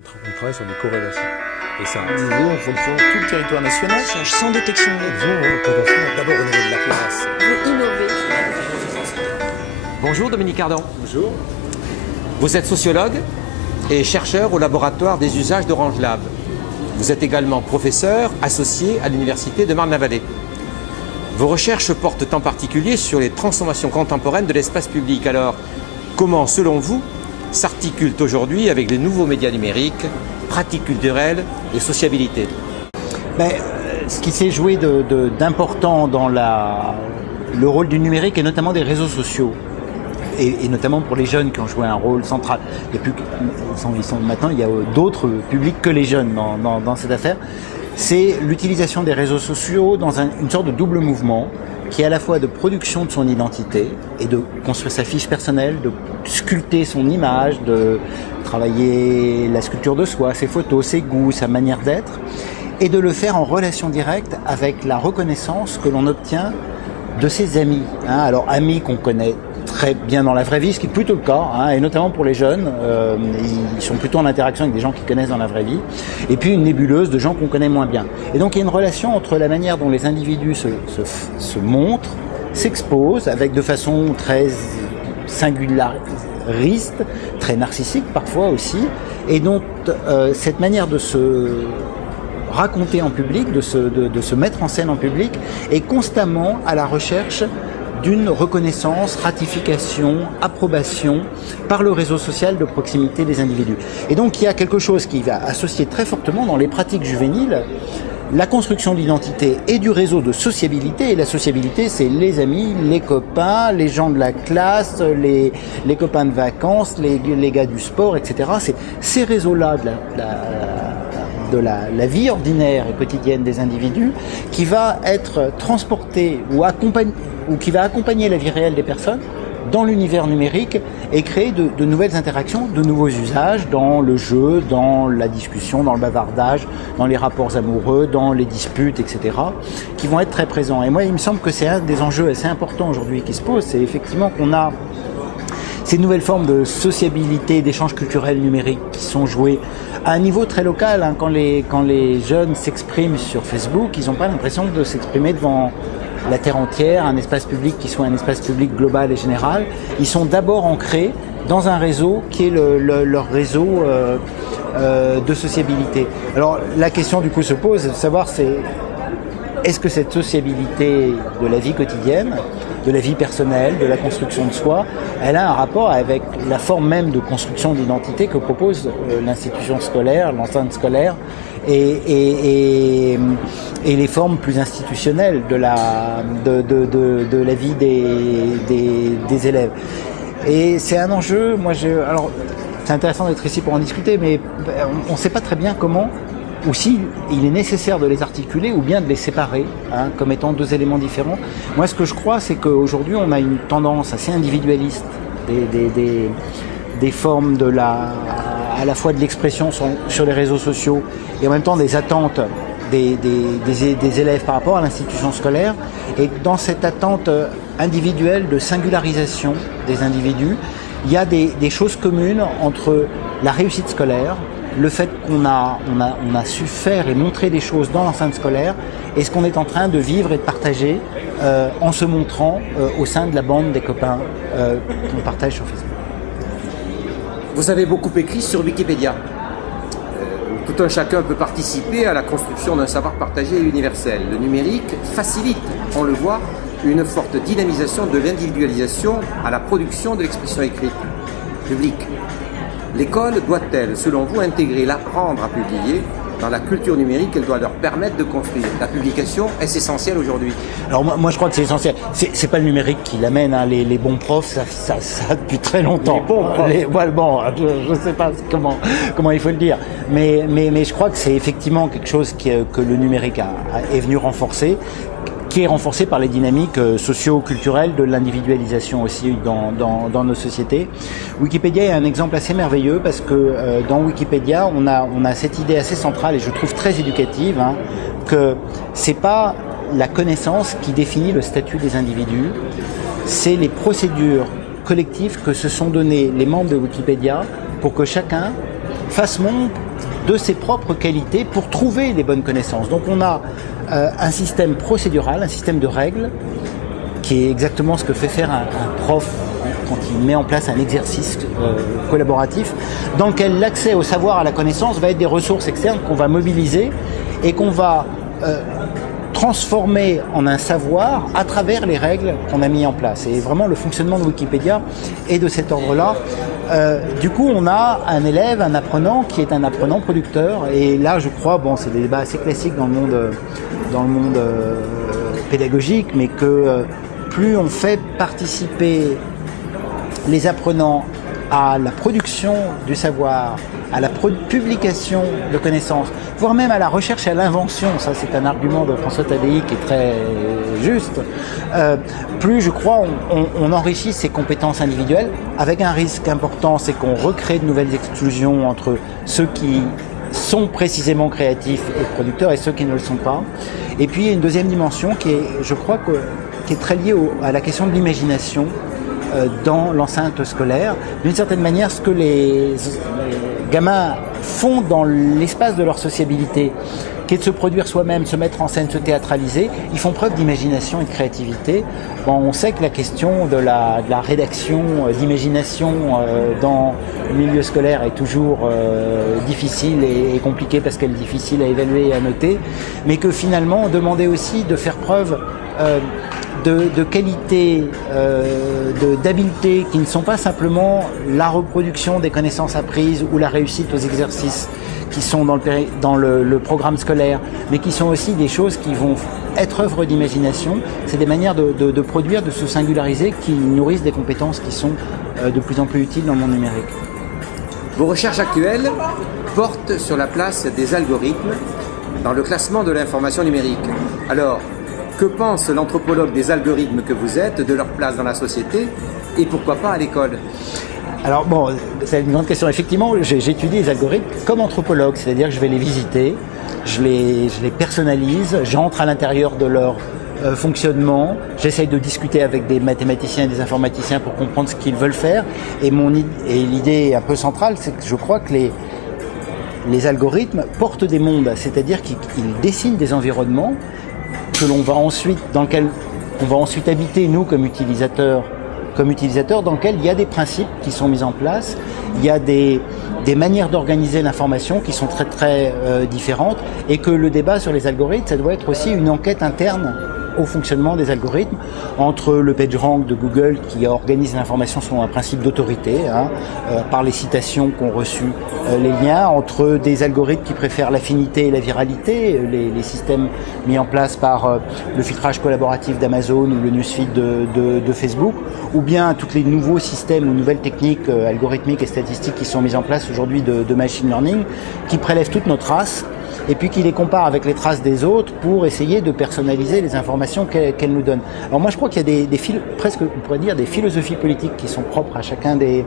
On travaille sur des corrélations. Et ça, niveau en fonction de tout le territoire national. Sans détection. D'abord au niveau de la classe. Vous innovez. Bonjour Dominique Ardant. Bonjour. Vous êtes sociologue et chercheur au laboratoire des usages d'Orange Lab. Vous êtes également professeur associé à l'université de Marne-la-Vallée. Vos recherches portent en particulier sur les transformations contemporaines de l'espace public. Alors, comment, selon vous, s'articulent aujourd'hui avec les nouveaux médias numériques, pratiques culturelles et sociabilité? Ce qui s'est joué d'important dans le rôle du numérique et notamment des réseaux sociaux, et notamment pour les jeunes qui ont joué un rôle central. Maintenant, il y a d'autres publics que les jeunes dans cette affaire. C'est l'utilisation des réseaux sociaux dans une sorte de double mouvement qui est à la fois de production de son identité et de construire sa fiche personnelle, de sculpter son image, de travailler la sculpture de soi, ses photos, ses goûts, sa manière d'être, et de le faire en relation directe avec la reconnaissance que l'on obtient de ses amis. Alors amis qu'on connaît très bien dans la vraie vie, ce qui est plutôt le cas, et notamment pour les jeunes, ils sont plutôt en interaction avec des gens qu'ils connaissent dans la vraie vie, et puis une nébuleuse de gens qu'on connaît moins bien. Et donc il y a une relation entre la manière dont les individus se montrent, s'exposent, avec de façon très singulariste, très narcissique parfois aussi, et donc cette manière de se raconter en public, de se mettre en scène en public, est constamment à la recherche d'une reconnaissance, ratification, approbation par le réseau social de proximité des individus. Et donc il y a quelque chose qui va associer très fortement dans les pratiques juvéniles la construction d'identité et du réseau de sociabilité. Et la sociabilité, c'est les amis, les copains, les gens de la classe, les copains de vacances, les gars du sport, etc. C'est ces réseaux-là de la vie ordinaire et quotidienne des individus qui va être transporté ou qui va accompagner la vie réelle des personnes dans l'univers numérique et créer de nouvelles interactions, de nouveaux usages dans le jeu, dans la discussion, dans le bavardage, dans les rapports amoureux, dans les disputes, etc., qui vont être très présents. Et moi, il me semble que c'est un des enjeux assez importants aujourd'hui qui se pose, c'est effectivement qu'on a ces nouvelles formes de sociabilité, d'échanges culturels numériques qui sont joués à un niveau très local. Quand les jeunes s'expriment sur Facebook, ils n'ont pas l'impression de s'exprimer devant la terre entière, un espace public qui soit un espace public global et général. Ils sont d'abord ancrés dans un réseau qui est leur réseau de sociabilité. Alors la question du coup se pose de savoir est-ce que cette sociabilité de la vie quotidienne, de la vie personnelle, de la construction de soi, elle a un rapport avec la forme même de construction d'identité que propose l'institution scolaire, l'enceinte scolaire, et les formes plus institutionnelles de la vie des élèves. Et c'est un enjeu, alors c'est intéressant d'être ici pour en discuter, mais on ne sait pas très bien comment, ou si il est nécessaire de les articuler ou bien de les séparer comme étant deux éléments différents. Moi, ce que je crois, c'est qu'aujourd'hui, on a une tendance assez individualiste des formes à la fois de l'expression sur les réseaux sociaux et en même temps des attentes des élèves par rapport à l'institution scolaire. Et dans cette attente individuelle de singularisation des individus, il y a des choses communes entre la réussite scolaire, le fait qu'on a su faire et montrer des choses dans l'enceinte scolaire et ce qu'on est en train de vivre et de partager en se montrant au sein de la bande des copains qu'on partage sur Facebook. Vous avez beaucoup écrit sur Wikipédia. Tout un chacun peut participer à la construction d'un savoir partagé et universel. Le numérique facilite, on le voit, une forte dynamisation de l'individualisation à la production de l'expression écrite publique. L'école doit-elle, selon vous, intégrer l'apprendre à publier dans la culture numérique qu'elle doit leur permettre de construire? La publication, est-ce essentiel aujourd'hui? Alors moi je crois que c'est essentiel. C'est pas le numérique qui l'amène, les bons profs, ça depuis très longtemps. Les bons profs. Je sais pas comment il faut le dire. Mais je crois que c'est effectivement quelque chose que le numérique est venu renforcer, qui est renforcé par les dynamiques socio-culturelles de l'individualisation aussi dans nos sociétés. Wikipédia est un exemple assez merveilleux parce que dans Wikipédia, on a cette idée assez centrale et je trouve très éducative, que c'est pas la connaissance qui définit le statut des individus, c'est les procédures collectives que se sont données les membres de Wikipédia pour que chacun fasse montre de ses propres qualités pour trouver les bonnes connaissances. Donc on a un système procédural, un système de règles, qui est exactement ce que fait faire un prof quand il met en place un exercice collaboratif, dans lequel l'accès au savoir, à la connaissance, va être des ressources externes qu'on va mobiliser et qu'on va transformer en un savoir à travers les règles qu'on a mis en place. Et vraiment, le fonctionnement de Wikipédia est de cet ordre-là. Du coup, on a un élève, un apprenant qui est un apprenant producteur. Et là, je crois, bon, c'est des débats assez classiques dans le monde pédagogique, mais que plus on fait participer les apprenants à la production du savoir, à la publication de connaissances, voire même à la recherche et à l'invention, ça c'est un argument de François Tadei qui est très juste, plus je crois on enrichit ses compétences individuelles, avec un risque important, c'est qu'on recrée de nouvelles exclusions entre ceux qui sont précisément créatifs et producteurs et ceux qui ne le sont pas. Et puis il y a une deuxième dimension qui est, je crois, qui est très liée à la question de l'imagination dans l'enceinte scolaire. D'une certaine manière, ce que les gamins font dans l'espace de leur sociabilité, qui est de se produire soi-même, se mettre en scène, se théâtraliser, ils font preuve d'imagination et de créativité. Bon, on sait que la question de la rédaction, d'imagination dans le milieu scolaire est toujours difficile et compliquée parce qu'elle est difficile à évaluer et à noter, mais que finalement on demandait aussi de faire preuve de qualité, d'habileté qui ne sont pas simplement la reproduction des connaissances apprises ou la réussite aux exercices qui sont dans le programme scolaire, mais qui sont aussi des choses qui vont être œuvre d'imagination. C'est des manières de produire, de se singulariser, qui nourrissent des compétences qui sont de plus en plus utiles dans le monde numérique. Vos recherches actuelles portent sur la place des algorithmes dans le classement de l'information numérique. Alors, que pense l'anthropologue des algorithmes que vous êtes de leur place dans la société et pourquoi pas à l'école ? Alors bon, c'est une grande question. Effectivement, j'étudie les algorithmes comme anthropologue, c'est-à-dire que je vais les visiter, je les personnalise, j'entre à l'intérieur de leur fonctionnement, j'essaye de discuter avec des mathématiciens et des informaticiens pour comprendre ce qu'ils veulent faire. Et l'idée un peu centrale, c'est que je crois que les algorithmes portent des mondes, c'est-à-dire qu'ils dessinent des environnements que l'on va ensuite, dans lequel on va ensuite habiter nous comme utilisateurs, dans lequel il y a des principes qui sont mis en place, il y a des manières d'organiser l'information qui sont très très différentes, et que le débat sur les algorithmes, ça doit être aussi une enquête interne au fonctionnement des algorithmes, entre le PageRank de Google qui organise l'information selon un principe d'autorité, par les citations qu'ont reçues les liens, entre des algorithmes qui préfèrent l'affinité et la viralité, les systèmes mis en place par le filtrage collaboratif d'Amazon ou le newsfeed de Facebook, ou bien tous les nouveaux systèmes ou nouvelles techniques algorithmiques et statistiques qui sont mises en place aujourd'hui de machine learning, qui prélèvent toutes nos traces et puis qui les compare avec les traces des autres pour essayer de personnaliser les informations qu'elles nous donnent. Alors moi je crois qu'il y a presque on pourrait dire des philosophies politiques qui sont propres à chacun des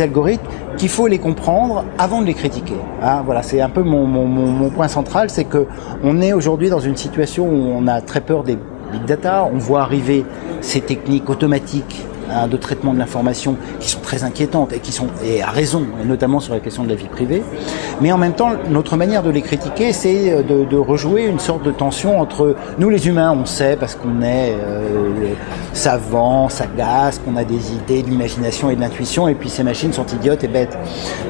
algorithmes, qu'il faut les comprendre avant de les critiquer. Voilà, c'est un peu mon point central, c'est que on est aujourd'hui dans une situation où on a très peur des big data, on voit arriver ces techniques automatiques de traitement de l'information qui sont très inquiétantes et à raison, et notamment sur la question de la vie privée. Mais en même temps, notre manière de les critiquer, c'est de rejouer une sorte de tension entre nous les humains, on sait parce qu'on est savants, sagaces, qu'on a des idées, de l'imagination et de l'intuition, et puis ces machines sont idiotes et bêtes.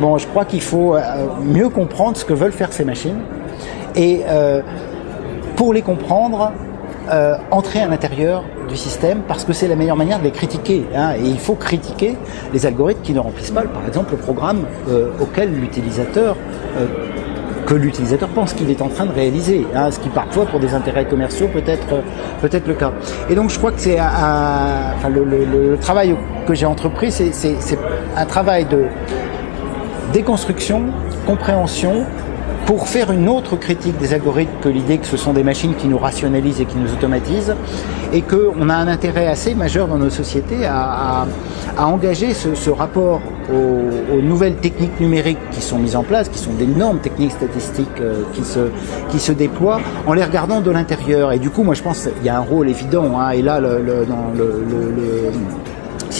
Bon, je crois qu'il faut mieux comprendre ce que veulent faire ces machines et pour les comprendre, entrer à l'intérieur du système, parce que c'est la meilleure manière de les critiquer. Et il faut critiquer les algorithmes qui ne remplissent pas, par exemple, le programme auquel l'utilisateur pense qu'il est en train de réaliser, ce qui parfois pour des intérêts commerciaux peut être le cas. Et donc je crois que c'est le travail que j'ai entrepris, c'est un travail de déconstruction, compréhension, pour faire une autre critique des algorithmes que l'idée que ce sont des machines qui nous rationalisent et qui nous automatisent, et qu'on a un intérêt assez majeur dans nos sociétés à engager ce rapport aux nouvelles techniques numériques qui sont mises en place, qui sont d'énormes techniques statistiques qui se déploient, en les regardant de l'intérieur. Et du coup, moi je pense qu'il y a un rôle évident, et là dans le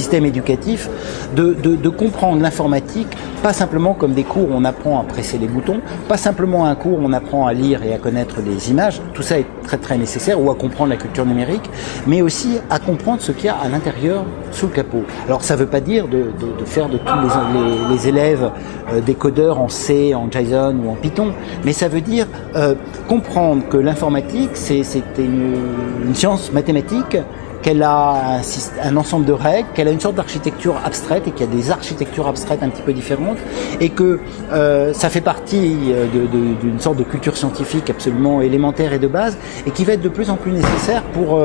système éducatif, de comprendre l'informatique, pas simplement comme des cours où on apprend à presser les boutons, pas simplement un cours où on apprend à lire et à connaître les images, tout ça est très très nécessaire, ou à comprendre la culture numérique, mais aussi à comprendre ce qu'il y a à l'intérieur, sous le capot. Alors ça ne veut pas dire de faire de tous les élèves des codeurs en C, en JSON ou en Python, mais ça veut dire comprendre que l'informatique, c'est une science mathématique, qu'elle a un ensemble de règles, qu'elle a une sorte d'architecture abstraite et qu'il y a des architectures abstraites un petit peu différentes et que ça fait partie d'une sorte de culture scientifique absolument élémentaire et de base et qui va être de plus en plus nécessaire pour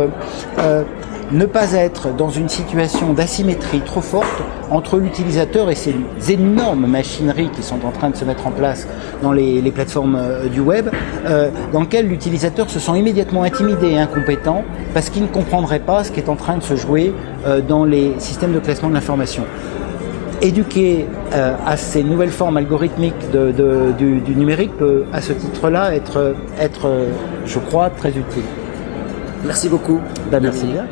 ne pas être dans une situation d'asymétrie trop forte entre l'utilisateur et ces énormes machineries qui sont en train de se mettre en place dans les plateformes du web, dans lesquelles l'utilisateur se sent immédiatement intimidé et incompétent parce qu'il ne comprendrait pas ce qui est en train de se jouer dans les systèmes de classement de l'information. Éduquer à ces nouvelles formes algorithmiques du numérique peut, à ce titre-là, être, je crois, très utile. Merci beaucoup. Merci bien.